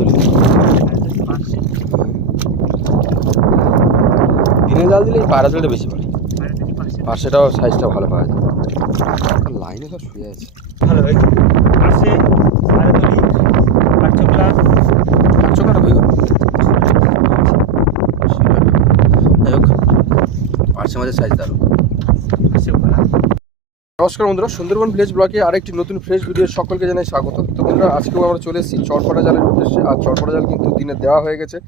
তুলি দিনে জাল দিলে এই পায়রা তুলিটা বেশি পড়ে, পার্শেটাও সাইজটা ভালো পাওয়া যায়। লাইনে সব শুয়ে আছে ভালো হয় পার্শে পায়রা তুলি কাঠচোকলা কাঠচোকলাটা হয়ে গেল। যাই হোক পার্শে মাঝে সাইজ দারুণ। নমস্কার বন্ধুরা, সুন্দরবন ভিলেজ ব্লগে আরেকটি নতুন ফ্রেশ ভিডিও সকলকে জানাই স্বাগত। তো বন্ধুরা আজকেও আমরা চলে এসেছি চরপাটা জালের উদ্দেশ্যে। আর চরপাটা জাল কিন্তু দিনে দেওয়া হয়ে গেছে,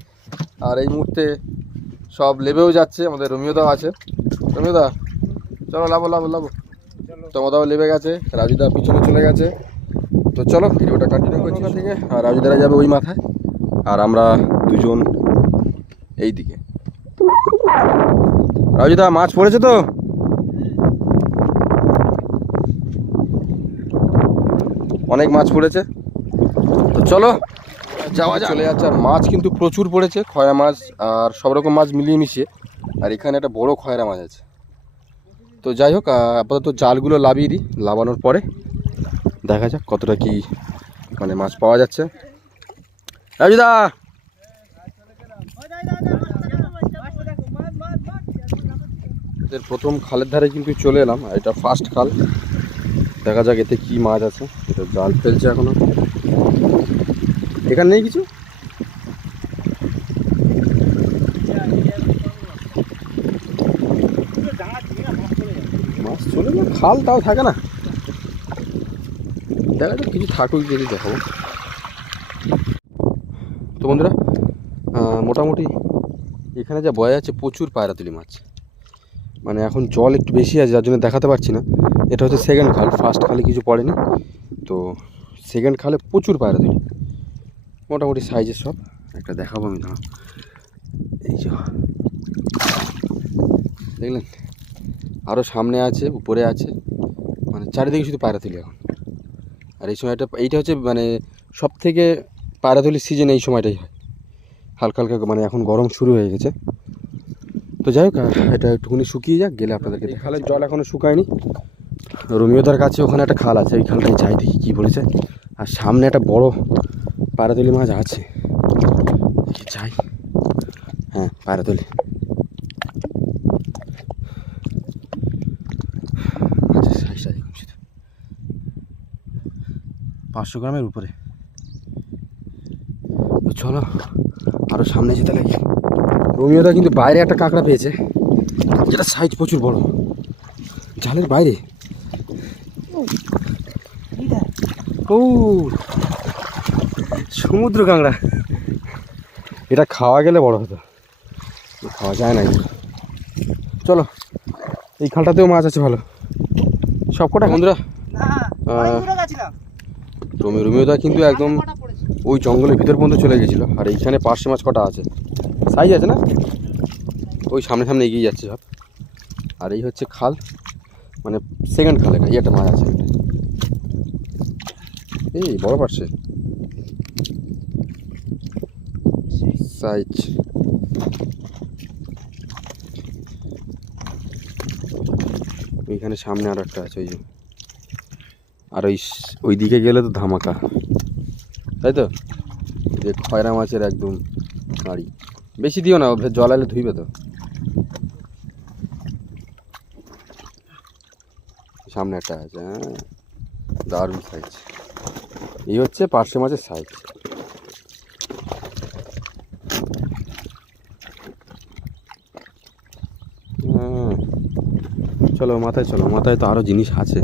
আর এই মুহূর্তে সব লেবেও যাচ্ছে। আমাদের রমিওদাও আছে। রমিওদা চলো লাভো লাভো লাভো, তোমাদাও লেবে গেছে, রাজুদা পিছনে চলে গেছে। তো চলো ভিডিওটা কন্টিনিউ করছি ওখান থেকে। আর রাজুদারা যাবে ওই মাথায়, আর আমরা দুজন এই দিকে। রাজুদা মাছ পড়েছে তো? অনেক মাছ পড়েছে, তো চলো যাওয়া যাক। চলে যাচ্ছে। আর মাছ কিন্তু প্রচুর পড়েছে, খয়রা মাছ আর সব রকম মাছ মিলিয়ে মিশিয়ে। আর এখানে একটা বড় খয়রা মাছ আছে। তো যাই হোক আপাতত জালগুলো লাভিয়ে দিই, লাভানোর পরে দেখা যাক কতটা কি মানে মাছ পাওয়া যাচ্ছে। রাজুদা প্রথম খালের ধারে কিন্তু চলে এলাম, আর এটা ফার্স্ট খাল। দেখা যাক এতে কি মাছ আছে। এটা জাল ফেলছে এখনো, এখানে নেই কিছু। মাছ চলে না, খাল তাও থাকে না। দেখা যাক কিছু থাকুক যদি দেখাবো। তো বন্ধুরা মোটামুটি এখানে যা বয়া যাচ্ছে প্রচুর পায়রাতুলি মাছ। মানে এখন জল একটু বেশি আছে, যার জন্য দেখাতে পারছি না। এটা হচ্ছে সেকেন্ড খাল, ফার্স্ট খালে কিছু পড়েনি। তো সেকেন্ড খালে প্রচুর পায়রাতুলি, মোটামুটি সাইজের সব। একটা দেখাবো আমি, ধরো এই যে দেখলেন, আরও সামনে আছে, উপরে আছে, মানে চারিদিকে শুধু পায়রাতুলি এখন। আর এই সময়টা, এইটা হচ্ছে মানে সব থেকে পায়রাতুলির সিজন এই সময়টাই হয়। হালকা হালকা মানে এখন গরম শুরু হয়ে গেছে। তো যাই হোক এটা একটুখানি শুকিয়ে যাক, গেলে আপনাদেরকে। খালের জল এখনও শুকায়নি। রমিওদার কাছে ওখানে একটা খাল আছে, ওই খালটায় যাই দেখি কী বলেছে। আর সামনে একটা বড় পায়রাতুলি মাছ আছে, দেখি যাই। হ্যাঁ পায়রাতুলি আচ্ছা, সাইজটা দেখুন শুধু 500 গ্রামের উপরে। চলো আরও সামনে যেতে লাগে। রমিওদা কিন্তু বাইরে একটা কাঁকড়া পেয়েছে, যেটা সাইজ প্রচুর বড়, জালের বাইরে। ও সমুদ্র কাঁকড়া, এটা খাওয়া গেলে বড় হতো, খাওয়া যায় না। চলো এই খালটাতেও মাছ আছে ভালো সবকটা। বন্ধুরা রমিওদা কিন্তু একদম ওই জঙ্গলের ভিতর পর্যন্ত চলে গেছিলো। আর এইখানে পার্শে মাছ কটা আছে, সাইজ আছে না, ওই সামনে সামনে এগিয়ে যাচ্ছে সব। আর এই হচ্ছে খাল, মানে সেকেন্ড খালে এই একটা মাছ আছে। এই বড় পার্শে সাইজ। ওইখানে সামনে আর একটা আছে, ওই যে। আর ওই দিকে গেলে তো ধামাকা, তাই তো। খয়রা মাছের একদম গাড়ি। বেশি দিও না, জল আলে ধুইবে তো। সামনে একটা আছে, হ্যাঁ দারুণ সাইজ। এই হচ্ছে পার্শে মাছের সাইজ। চলো মাথায়, চলো মাথায় তো আরও জিনিস আছে।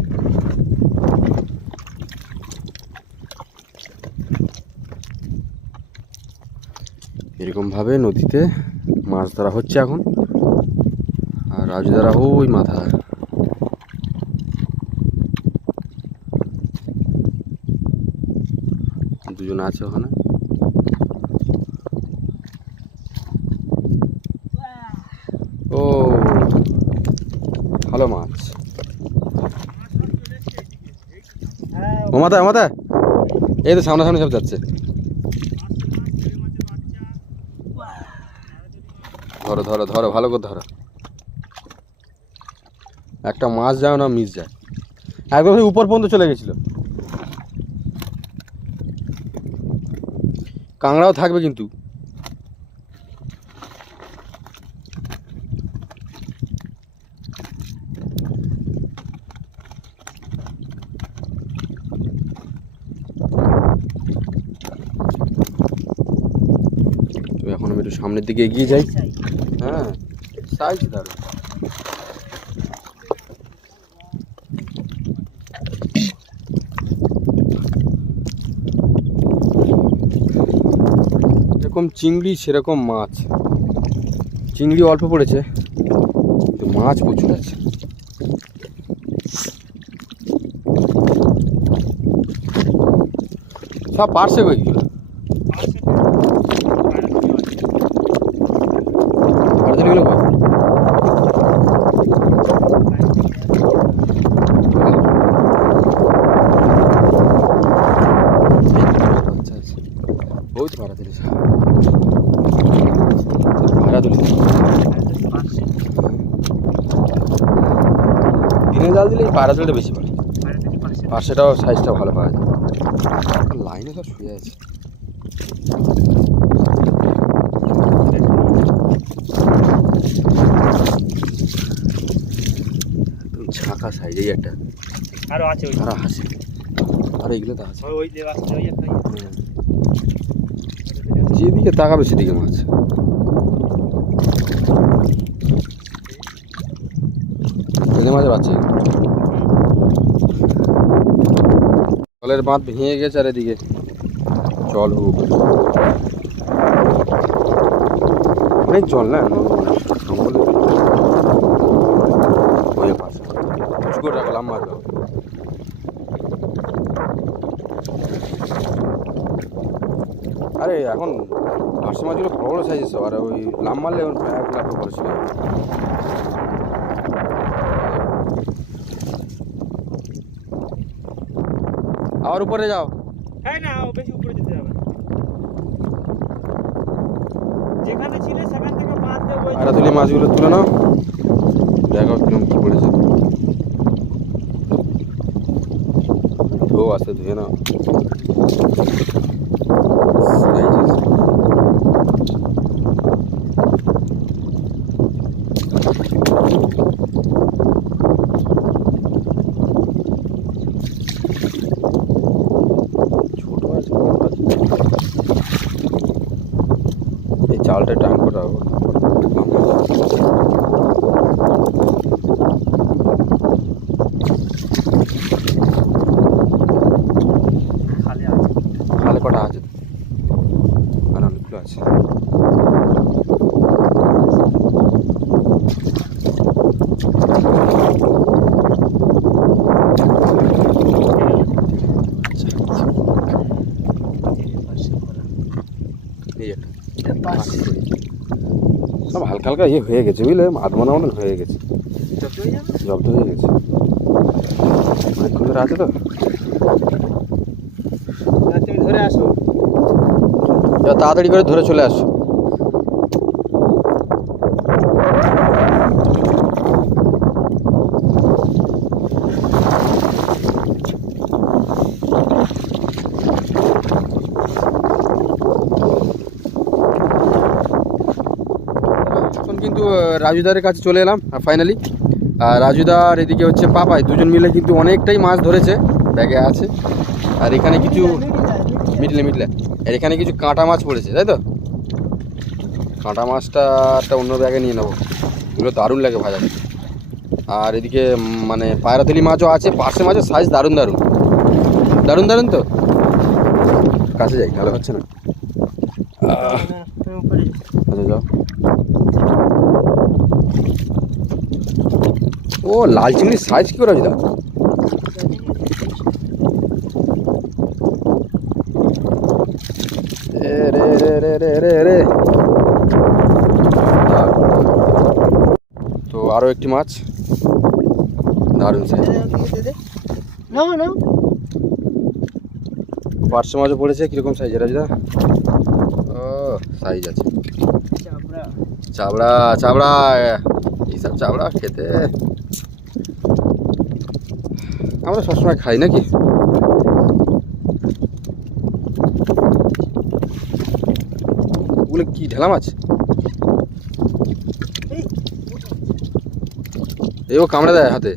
এরকমভাবে নদীতে মাছ ধরা হচ্ছে এখন। আর রাজুদারা ওই মাথায়, দুজন আছে ওখানে। ও ভালো মাছ, ও মাথায় মাথায়, এই তো সামনে সামনে সব যাচ্ছে। ধরো ধরো ধরো, ভালো করে ধরো। একটা মাছ যায় না মিস যায়, একদম উপর পর্যন্ত চলে গেছিল। কাঁকড়াও থাকবে কিন্তু। তো এখন আমি একটু সামনের দিকে এগিয়ে যাই। হ্যাঁ, সাইজ দারুণ। এরকম চিংড়ি সেরকম মাছ, চিংড়ি অল্প পড়েছে কিন্তু মাছ প্রচুর আছে। সব পারছে কইগুলো পারছেগুলো কই? আচ্ছা আচ্ছা, বহুত ভাড়া দিলে ভাড়া তুলি দিনে জাল দিলে এই পাড়া তুলটা বেশি পড়ে, আর সেটাও সাইজটা ভালো পাওয়া যায়। লাইনে সব শুয়ে আছে। একদম ছাঁকা সাইজেই একটা আরো আছে ওই আর হাসি, আর এইগুলো তো আছে। ওই যে আছে ওই একটা যেদিকে তাকাবে সেদিকে মাছ। বেঁধে মাছের বাচ্চা জলের বাঁধ ভেঙে গেছে আর এদিকে জল হোক অনেক জল না হয়ে পাশে উঁচু করে রাখলাম মাছ। আরে এখন পার্শে মাছগুলো বড় বড় সাইজের সব, আর ওই লাম মারলে এক লাখ বড় ছিল। আবার উপরে যাও। হ্যাঁ না, ও বেশি উপরে যেতে হবে, যেখানে ছিলে সেখান থেকে মাছ দিয়ে ওই আড়া তুলি মাছগুলো তুলে নাও, দেখো কিরকম কি পড়েছে। ধো আস্তে ধুয়ে নাও। সাইজ আছে। ছোট আছে বড় আছে, এই জালটা টান করা হোক। খালি আছে। খালে কটা আছে আর অনেকগুলো আছে। এই একটা সব হালকা হালকা ইয়ে হয়ে গেছে বুঝলে, আধ মনে মনে হয়ে গেছে, জব্দ হয়ে গেছে অনেকক্ষণ ধরে আছে তো। তুমি ধরে আসো, এবার তাড়াতাড়ি করে ধরে চলে আসো। এখন কিন্তু রাজুদারের কাছে চলে এলাম আর ফাইনালি রাজুদার এদিকে হচ্ছে পাপাই, দুজন মিলে কিন্তু অনেকটাই মাছ ধরেছে, ব্যাগে আছে। আর এখানে কিছু মিডলে আর এখানে কিছু কাঁটা মাছ পড়েছে, তাই তো? কাঁটা মাছটা একটা অন্য ব্যাগে নিয়ে নেবো, এগুলো দারুণ লাগে ভাজা। আর এদিকে মানে পায়রাতলি মাছও আছে, পার্শে মাছের সাইজ দারুণ দারুণ দারুণ দারুণ। তো কাছে যাই, ভালো হচ্ছে না। আচ্ছা যাও। ও লাল চিংড়ির সাইজ কি করে দিদা? রে রে রে রে রে রে। তো আরো একটি মাছ দারুণ সাইজ, পার্শে মাছও পড়েছে। কিরকম সাইজের আছে? ও সাইজ আছে, চাবড়া চাবড়া, এইসব চাবড়া খেতে আমরা সবসময় খাই নাকি। ওগুলো কি ঢেলা মাছ? ও কামড়ে দেয় হাতে।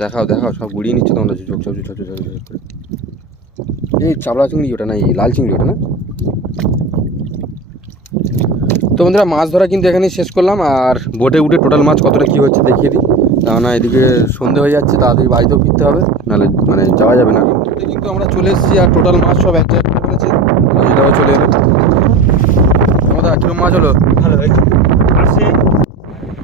দেখাও দেখাও, সব গুড়িয়ে নিচ্ছে তোমরা ঝোক ঝোক ঝোক ঝোক ঝোক করে। এই চাবড়া চিংড়ি ওটা না, এই লাল চিংড়ি ওটা না। তো বন্ধুরা মাছ ধরা কিন্তু এখানেই শেষ করলাম, আর বোটে উঠে টোটাল মাছ কতটা কী হচ্ছে দেখিয়ে দিই। কেননা এদিকে সন্ধে হয়ে যাচ্ছে, তাড়াতাড়ি বাড়িতেও ফিরতে হবে, নাহলে মানে যাওয়া যাবে না। কিন্তু আমরা চলে এসেছি আর টোটাল মাছ সব এক জায়গায় করে ফেলেছে। রাজুদাও চলে এলো। আমাদের কিরম মাছ হলো? ভালো হয়েছে আসে।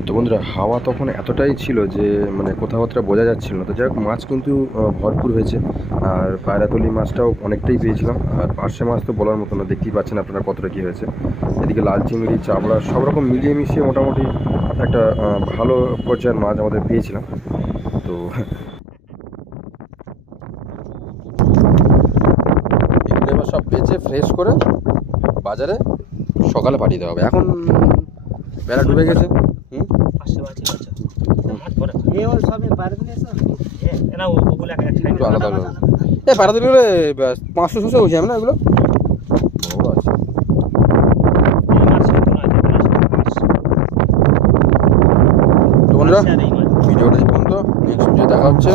তো বন্ধুরা হাওয়া তখন এতটাই ছিল যে মানে কোথাও বোঝা যাচ্ছিল না। তো যাই হোক মাছ কিন্তু ভরপুর হয়েছে, আর পায়রাতলি মাছটাও অনেকটাই পেয়েছিলাম। আর পার্শে মাছ তো বলার মতো না, দেখতেই পাচ্ছেন আপনারা কতটা কী হয়েছে। এদিকে লাল চিংড়ি, চাবড়া সব রকম মিলিয়ে মিশিয়ে মোটামুটি একটা ভালো পর্যায়ের মাছ আমাদের পেয়েছিলাম। তো এগুলো এবার সব বেচে ফ্রেশ করে বাজারে সকালে পাঠিয়ে দেওয়া হবে। এখন বেলা ডুবে গেছে। একটু আলাদা আলাদা এই পায়রাতলিগুলো 500-600 হয়েছে না এগুলো? বড় আছে। তো বন্ধুরা ভিডিওটা এই পর্যন্ত, নেক্সট ভিডিও দেখা হচ্ছে।